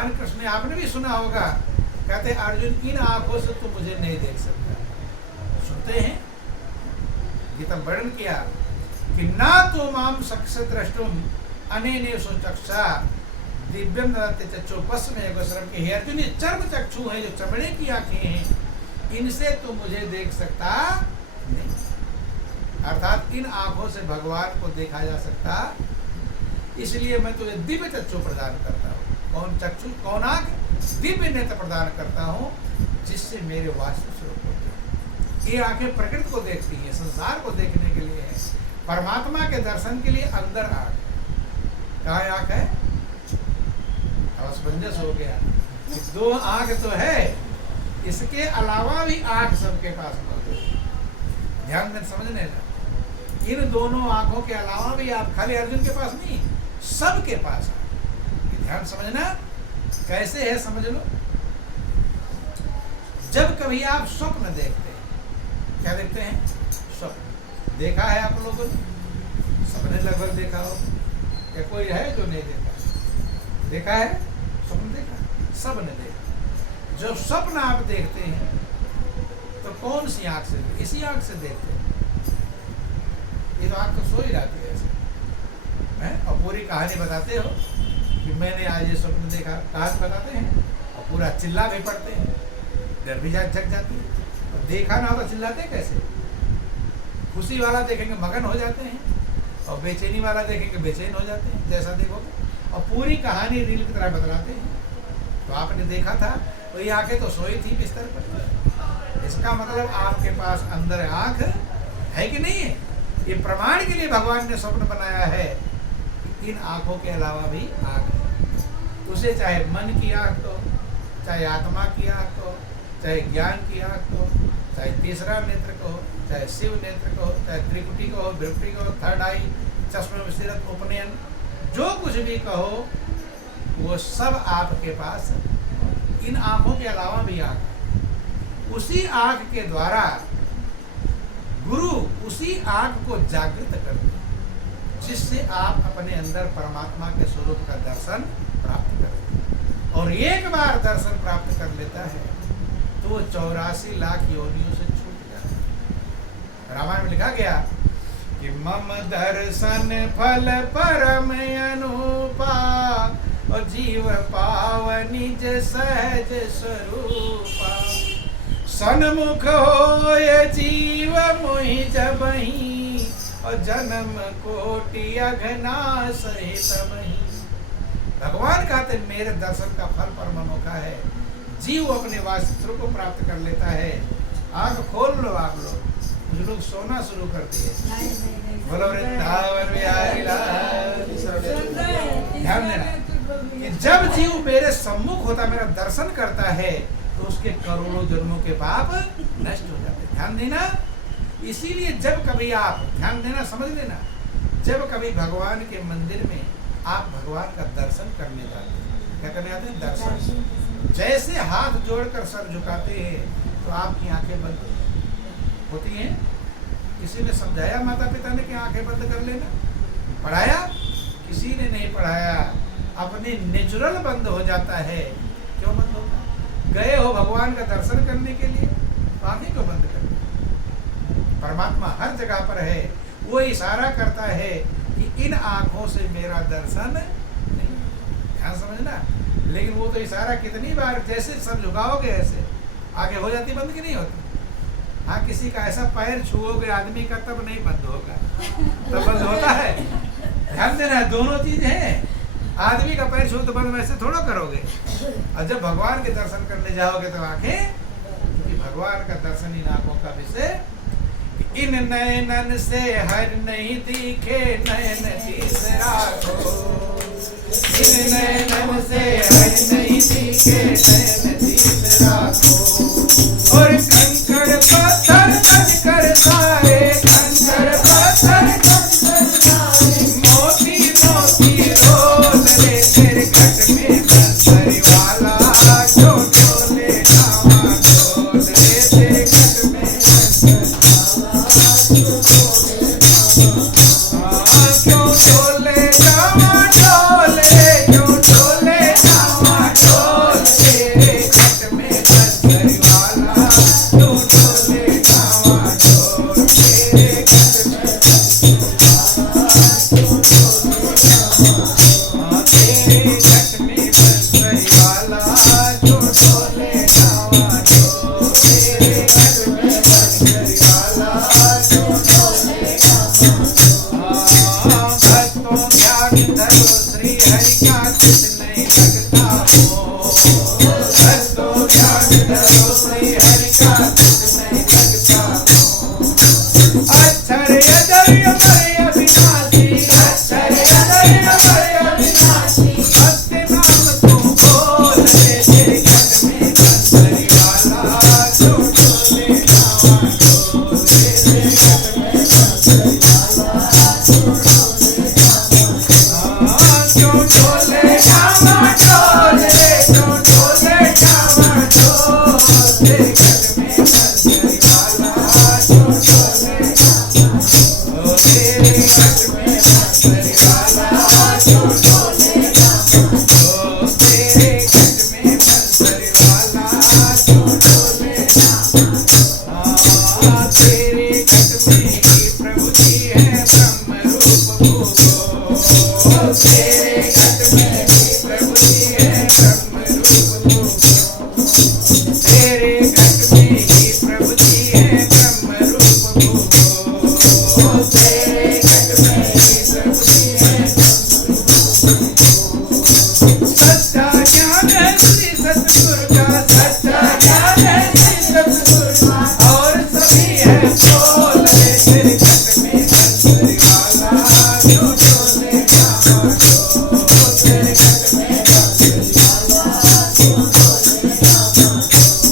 भगवान कृष्ण ने, आपने भी सुना होगा, कहते अर्जुन इन आंखों से तुम मुझे नहीं देख सकता। सुनते हैं, गीता वर्णन किया कि ना तो माम सक्ष द्रष्टुम अनेने चक्षा दिव्यम ददते चक्षु पस्मे गोचरम के। हे अर्जुन, ये चर्म चक्षु है, जो चमड़े की आंखें हैं, इनसे तुम मुझे देख सकता नहीं। अर्थात इन आंखों से भगवान को देखा जा सकता, इसलिए मैं तुझे दिव्य चक्षु प्रदान करता हूँ। कौन चक्षु, कौन आंख? दिव्य नेत्र प्रदान करता हूँ, जिससे मेरे वास्तविक स्वरूप को देख। ये आंखें प्रकृति को देखती हैं, संसार को देखने के लिए है, परमात्मा के दर्शन के लिए अंदर आंख। कहाँ आंख है? असमंजस हो गया। दो आंख तो है, इसके अलावा भी आंख सबके पास मौजूद है। ध्यान दें, समझने लगा। इन दोनों आंखों के अलावा भी आप, खाली अर्जुन के पास नहीं, सबके पास है। ध्यान समझना, कैसे है समझ लो। जब कभी आप स्वप्न देखते हैं, क्या देखते हैं? स्वप्न। देखा है आप लोगों ने? सबने लगभग देखा हो, या कोई है जो नहीं देखा? देखा है? स्वप्न देखा? सबने देखा। जब स्वप्न आप देखते हैं तो कौन सी आंख से? इसी आंख से देखते हैं। ये तो आंख तो सो ही जाती है ऐसे, हैं? और पूरी कहानी बताते हो कि मैंने आज ये स्वप्न देखा, कहानी बताते हैं और पूरा चिल्ला भी पड़ते हैं, डर भी जग जाती है। और देखा ना तो चिल्लाते कैसे? खुशी वाला देखेंगे मगन हो जाते हैं, और बेचैनी वाला देखेंगे बेचैन हो जाते हैं, जैसा देखोगे। और पूरी कहानी रील की तरह बतलाते हैं। तो आपने देखा था, तो ये आंखें तो सोई थी बिस्तर पर। इसका मतलब आपके पास अंदर आंख है कि नहीं है? ये प्रमाण के लिए भगवान ने स्वप्न बनाया है कि इन आंखों के अलावा भी आंख है। उसे चाहे मन की आंख हो, चाहे आत्मा की आंख हो, चाहे ज्ञान की आंख हो, चाहे तीसरा नेत्र को हो, चाहे शिव नेत्र को हो, चाहे त्रिकुटी को हो, बिरकुटी को हो, थर्ड आई, चश्मे विस्तृत उपनयन, जो कुछ भी कहो, वो सब आपके पास। इन आंखों के अलावा भी आंख है। उसी आंख के द्वारा गुरु उसी आंख को जागृत करते हैं, जिससे आप अपने अंदर परमात्मा के स्वरूप का दर्शन प्राप्त करते हैं। और एक बार दर्शन प्राप्त कर लेता है तो वो 84 लाख योनियों से छूट जाता है। रामायण में लिखा गया कि मम दर्शन फल परम अनूपा, और जीव पाव निज सहज स्वरूपा। सन्मुख होय जीव मोहि जबहि, और जन्म कोटि अघना सहित मही। भगवान कहते मेरे दर्शन का फल परम अनोखा है। जीव अपने वास्तव को प्राप्त कर लेता है। आंख खोल लो आप लोग, कुछ लोग सोना शुरू कर दिए। बोलो वृंदावन बिहारी लाल। ध्यान देना कि जब जीव मेरे सम्मुख होता, मेरा दर्शन करता है, तो उसके करोड़ों जन्मों के पाप नष्ट हो जाते हैं। ध्यान देना। इसीलिए जब कभी आप, ध्यान देना, समझ लेना, जब कभी भगवान के मंदिर में आप भगवान का दर्शन करने जाते हैं, क्या करने आते हैं? दर्शन। जैसे हाथ जोड़कर सर झुकाते हैं तो आपकी आंखें बंद होती हैं। किसी ने समझाया माता पिता ने कि आंखें बंद कर लेना? पढ़ाया? किसी ने नहीं पढ़ाया। अपने नेचुरल बंद हो जाता है। क्यों बंद होता है? गए हो भगवान का दर्शन करने के लिए, तो आंखें क्यों बंद करते? परमात्मा हर जगह पर है। वो इशारा करता है कि इन आंखों से मेरा दर्शन नहीं। ध्यान समझना। लेकिन वो तो इशारा कितनी बार, जैसे सर झुकाओगे ऐसे आगे हो जाती बंद कि नहीं होती? हाँ, किसी का ऐसा पैर छुओगे आदमी का तब नहीं बंद होगा, तब बंद होता है। ध्यान देना, दोनों चीज है। आदमी का पैर छू तो बंद वैसे थोड़ा करोगे, और जब भगवान के दर्शन करने जाओगे तो आंखें, क्योंकि भगवान का दर्शन इन आंखों का विषय। इन नयनन से हर नहीं दिखे नयन तीसरा को, इन नयनन से हर नहीं दिखे नयन तीसरा को। और कंकड़ पत्थर बनकर सारे, कंकड़ पत्थर बनकर सारे, मोती मोती रोल ले तेरे घट में बंसरी वाला, जो डोले नावा डोल ले तेरे घट में बंसरी वाला, क्यों डोले नावा डोले, क्यों डोले नावा डोले। कुछ नहीं लगता मोह, बस तो ज्ञान धरो श्री हरि का कुछ नहीं लगता मोह। अक्षर अजर अमर अविनाशी, अक्षर अजर अमर अविनाशी, भक्ति नाम तुम बोल रे, तेरे घट में बंसरी वाला जो डोले जावा डोले, तेरे घट में बंसरी वाला जो डोले जावा जो डोले जावा डोले, जो डोले जावा डोले, तेरे घट में बंसरी वाला जो डोले जावा, ओ तेरे घट में बंसरी वाला जो डोले जावा, ओ तेरे घट में बंसरी वाला जो डोले जावा। तेरे घट में ही प्रभु जी है ब्रह्म रूप भूगो, तेरे घट में ही प्रभु जी है ब्रह्म रूप भूगो, तेरे घट में ही प्रभु जी है ब्रह्म रूप भूगो, तेरे घट में ही प्रभु जी है सच्चा ज्ञान है श्री सतगुरु का, सच्चा ज्ञान है श्री सतगुरु का, और सभी है बोल रे, तेरे घट में बंसरी वाला जो डोले जावा डोले, तेरे घट में बंसरी वाला जो डोले जावा,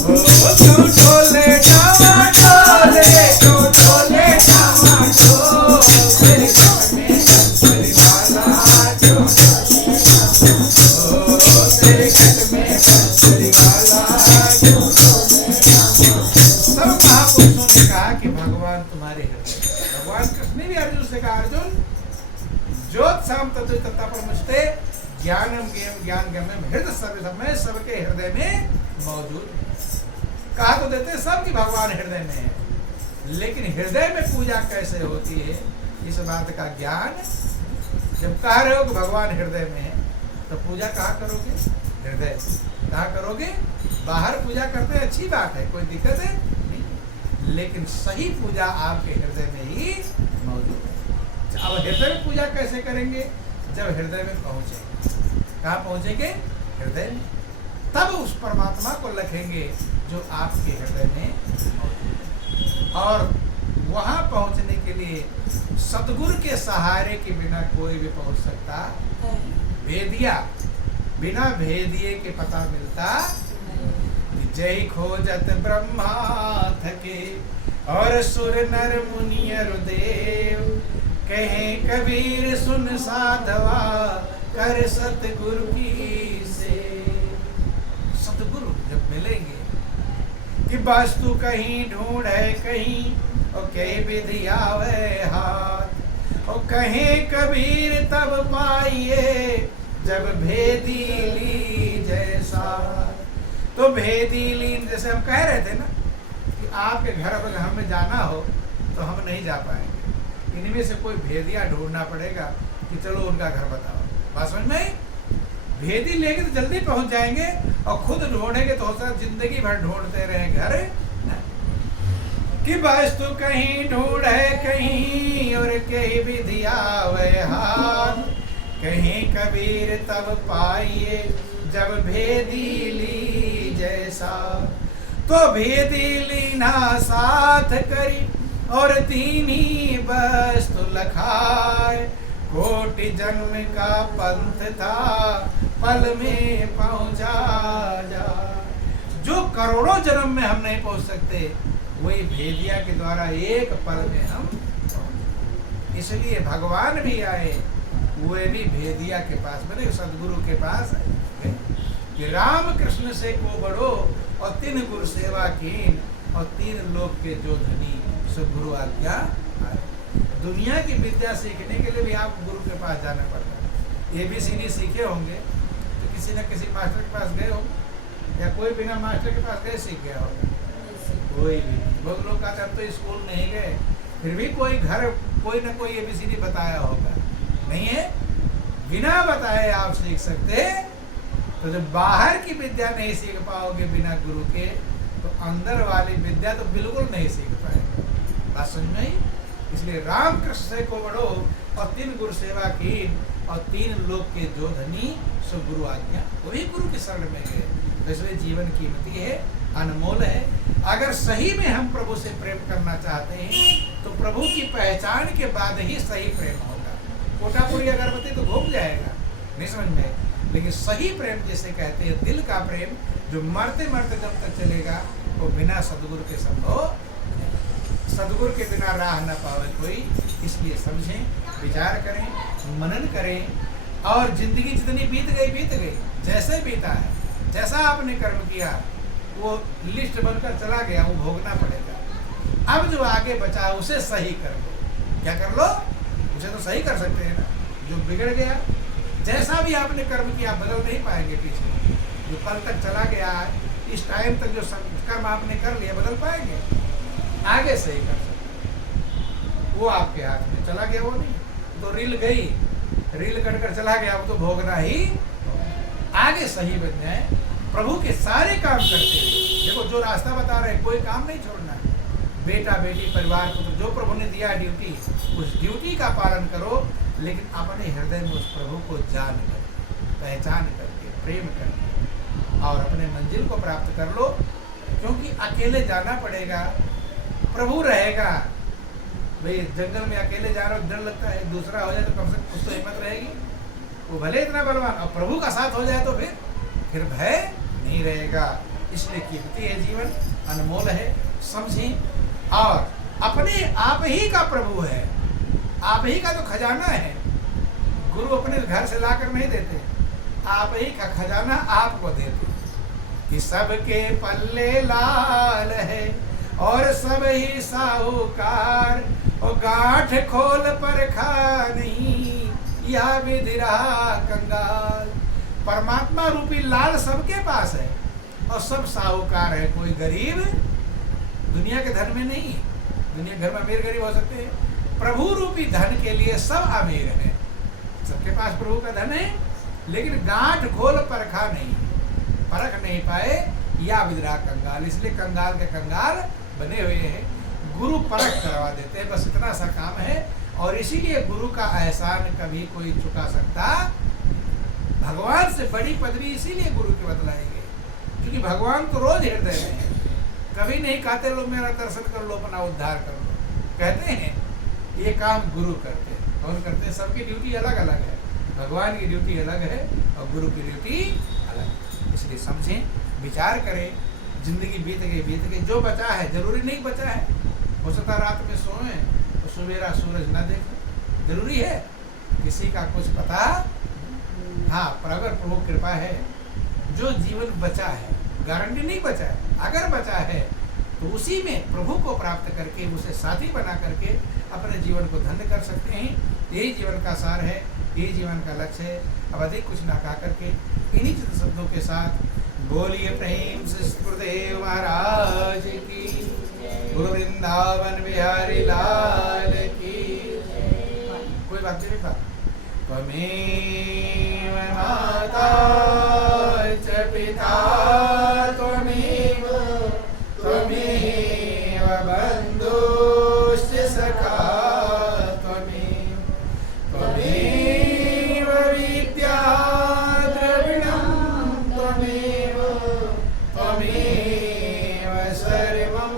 ओ जो डोले जावा डोले, जो डोले जावा डोले, तेरे घट में बंसरी वाला जो डोले जावा, ओ तेरे घट में बंसरी वाला जो डोले जावा। सब महापुरुषों ने कहा कि भगवान तुम्हारे हृदय में है। भगवान कृष्ण ने भी अर्जुन से कहा, अर्जुन ज्योत शाम तत्व तत्ता पर मुझते ज्ञानम ज्ञेयम ज्ञान गम्यम हृदय सर्वसमय, सबके हृदय में मौजूद है। कहा तो देते सब कि भगवान हृदय में है, लेकिन हृदय में पूजा कैसे होती है इस बात का ज्ञान जब कह रहे हो कि भगवान हृदय में है, तो पूजा कहाँ करोगे? हृदय। कहाँ करोगे? बाहर पूजा करते हैं, अच्छी बात है, कोई दिक्कत है नहीं, लेकिन सही पूजा आपके हृदय में ही मौजूद है। अब हृदय में पूजा कैसे करेंगे? जब हृदय में पहुंचेंगे। कहाँ पहुंचेंगे? हृदय में। तब उस परमात्मा को रखेंगे जो आपके हृदय में मौजूद है। और वहां पहुंचने के लिए सतगुरु के सहारे के बिना कोई भी पहुंच सकता भेदिया, बिना भेदिए के पता मिलता। जय खोजत ब्रह्मा थके और सुर नर मुनि अर देव, कहे कबीर सुन साधवा कर सतगुरु की सेव। सतगुरु जब मिलेंगे कि वस्तु कहीं ढूंढे कहीं और कई विधि आवे हाथ, और कहे कबीर तब पाइए जब भेदी ली जैसा। तो भेदी ली, जैसे हम कह रहे थे ना कि आपके घर अगर हमें जाना हो तो हम नहीं जा पाएंगे, इनमें से कोई भेदिया ढूंढना पड़ेगा कि चलो उनका घर बताओ। बात समझ में? भेदी लेके तो जल्दी पहुंच जाएंगे, और खुद ढूंढेंगे तो हो सकता जिंदगी भर ढूंढते रहे घर कि वस्तु कहीं ढूंढे कहीं और कहीं विधि आवे हाथ, कहीं कबीर तब पाइए जब भेदी ली जैसा। तो भेदी लीना साथ करी और तीन ही वस्तु लखाए, कोटि जन्म का पंथ था पल में पहुंचा जा। जो करोड़ों जन्म में हम नहीं पहुंच सकते, वही भेदिया के द्वारा एक पल में हम पहुंचे। इसलिए भगवान भी आए, वे भी भेदिया के पास, बने सदगुरु के पास गए कि राम कृष्ण से को बढ़ो और तीन गुरु सेवा कीन, और तीन लोक के जो धनी सो गुरु आज्ञा। दुनिया की विद्या सीखने के लिए भी आपको गुरु के पास जाना पड़ता है। ABCD सीखे होंगे तो किसी न किसी मास्टर के पास गए होंगे, या कोई बिना मास्टर के पास गए सीख गया होगा? कोई भी नहीं। बहुत लोग कहते हम तो स्कूल नहीं गए, फिर भी कोई घर कोई ना कोई ABCD बताया होगा। नहीं है? बिना बताए आप सीख सकते। तो जब बाहर की विद्या नहीं सीख पाओगे बिना गुरु के, तो अंदर वाली विद्या तो बिल्कुल नहीं सीख पाएंगे। बात समझ में आई? इसलिए राम कृष्ण से को बढ़ो और तीन गुरु सेवा की, और तीन लोक के जो धनी सो गुरु आज्ञा, वही गुरु के शरण में गए। तो इसलिए जीवन कीमती है, अनमोल है। अगर सही में हम प्रभु से प्रेम करना चाहते हैं तो प्रभु की पहचान के बाद ही सही प्रेम होगा। कोटापुरी अगरबत्ती तो घूम जाएगा, नहीं समझ में। लेकिन सही प्रेम जिसे कहते हैं, दिल का प्रेम, जो मरते मरते जब तक चलेगा, वो बिना सदगुरु के संभव, सदगुरु के बिना राह न पावे कोई। इसलिए समझें, विचार करें, मनन करें। और जिंदगी जितनी बीत गई, जैसे बीता है, जैसा आपने कर्म किया वो लिस्ट बनकर चला गया, वो भोगना पड़ेगा। अब जो आगे बचा उसे सही कर लो। क्या कर लो? उसे तो सही कर सकते हैं ना। जो बिगड़ गया, जैसा भी आपने कर्म किया बदल नहीं पाएंगे पीछे। जो कल तक चला गया, इस टाइम तक जो कर्म आपने कर लिया, बदल पाएंगे? आगे सही कर सकते, वो आपके हाथ में। चला गया वो नहीं, तो रील गई, रील कटकर चला गया, वो तो भोगना ही। आगे सही बन जाए, प्रभु के सारे काम करते हुए। देखो, जो रास्ता बता रहे, कोई काम नहीं छोड़ना है। बेटा बेटी परिवार पुत्र, जो प्रभु ने दिया ड्यूटी, उस ड्यूटी का पालन करो। लेकिन अपने हृदय में उस प्रभु को जान कर, पहचान करके, प्रेम करके, और अपने मंजिल को प्राप्त कर लो। क्योंकि अकेले जाना पड़ेगा, प्रभु रहेगा। भाई जंगल में अकेले जा रहे हो, डर लगता है, दूसरा हो जाए तो कम से कम कुछ तो हिम्मत रहेगी। वो भले इतना बलवान, और प्रभु का साथ हो जाए तो फिर भय नहीं रहेगा। इसलिए कीमती है जीवन, अनमोल है। समझें, और अपने आप ही का प्रभु है, आप ही का तो खजाना है। गुरु अपने घर से लाकर नहीं देते, आप ही का खजाना आपको देते। कि सबके पल्ले लाल है और सब ही साहूकार, और गांठ खोल पर खा नहीं, यह विधि रहा कंगाल। परमात्मा रूपी लाल सबके पास है और सब साहूकार है। कोई गरीब दुनिया के धन में नहीं। दुनिया घर में अमीर गरीब हो सकते हैं, प्रभु रूपी धन के लिए सब अमीर है। सबके पास प्रभु का धन है, लेकिन गांठ खोल परखा नहीं, परख नहीं पाए, या विद्रा कंगाल। इसलिए कंगाल के कंगाल बने हुए हैं। गुरु परख करवा देते हैं, बस इतना सा काम है। और इसीलिए गुरु का एहसान कभी कोई चुका सकता। भगवान से बड़ी पदवी इसीलिए गुरु के बतलाएंगे, क्योंकि भगवान तो रोज हृदय में है। कभी नहीं कहते लोग मेरा दर्शन कर लो, अपना उद्धार कर लो। कहते हैं ये काम गुरु करते हैं। कौन करते हैं? सबकी ड्यूटी अलग अलग है। भगवान की ड्यूटी अलग है और गुरु की ड्यूटी अलग। इसलिए समझें, विचार करें। जिंदगी बीत गई, जो बचा है, जरूरी नहीं बचा है। हो सकता रात में सोए तो सवेरा सूरज न देखें, जरूरी है? किसी का कुछ पता। हाँ, पर अगर प्रभु कृपा है, जो जीवन बचा है, गारंटी नहीं बचा है, अगर बचा है तो उसी में प्रभु को प्राप्त करके, उसे साथी बना करके अपने जीवन को धन्य कर सकते हैं। यही जीवन का सार है, यही जीवन का लक्ष्य है। अब अधिक कुछ ना कहा करके इन्हीं चित्त शब्दों के साथ बोलिए प्रेम से गुरुदेव महाराज की, गुरु वृंदावन बिहारी लाल की। कोई बात नहीं था। त्वमेव माता च पिता त्वमेव, त्वमेव बन्धुश्च सखा त्वमेव, त्वमेव विद्या द्रविणं त्वमेव, त्वमेव सर्वं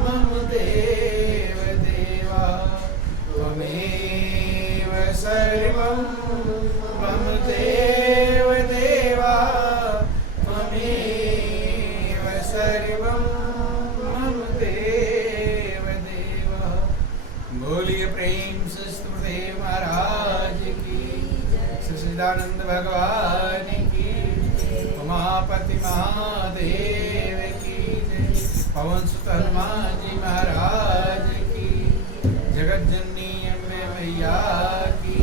मम देव देवा, त्वमेव सर्वं मम देव देवा, त्वमेव सर्वं मम देव देवा। बोलिए प्रेम से गुरुदेव महाराज की, श्री सच्चिदानंद भगवान की, उमापति महादेव की जय, पवन सुत हनुमान जी महाराज की, जगत जननी अम्बे मैया की,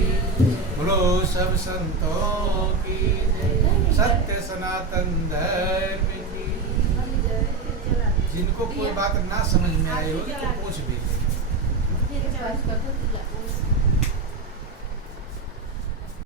बोलो सब संतों की जय, सत्य सनातन धर्म की। जिनको कोई बात ना समझ में आई होगी तो पूछ भी लें।